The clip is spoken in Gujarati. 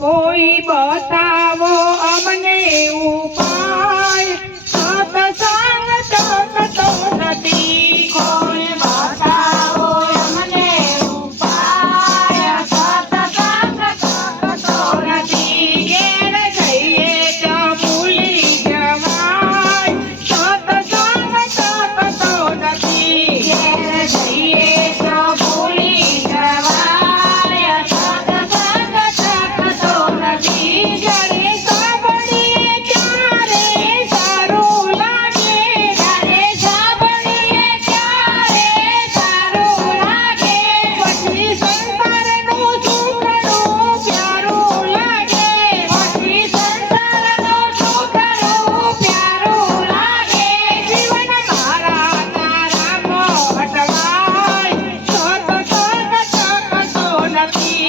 કોઈ બતાવો અમને ઉપાય સત્સંગ ટકતો નથી કોઈ બતાવો અમને ઉપાય સત્સંગ ટકતો નથી ઘેર જઈએ તો ભૂલી જવાય સત્સંગ ટકતો નથી ઘેર જઈએ તો ભૂલી જવાય સત્સંગ ટકતો નથી ઘરે સાંભળીએ ત્યારે સારું લાગે ઘરે સાંભળીએ ત્યારે સારું લાગે પછી સંસારનું સુખનું પ્યારું લાગે પછી સંસારનું સુખનું પ્યારું લાગે જીવન મારા તારામાં અટવાય સત્સંગ ટકતો નથી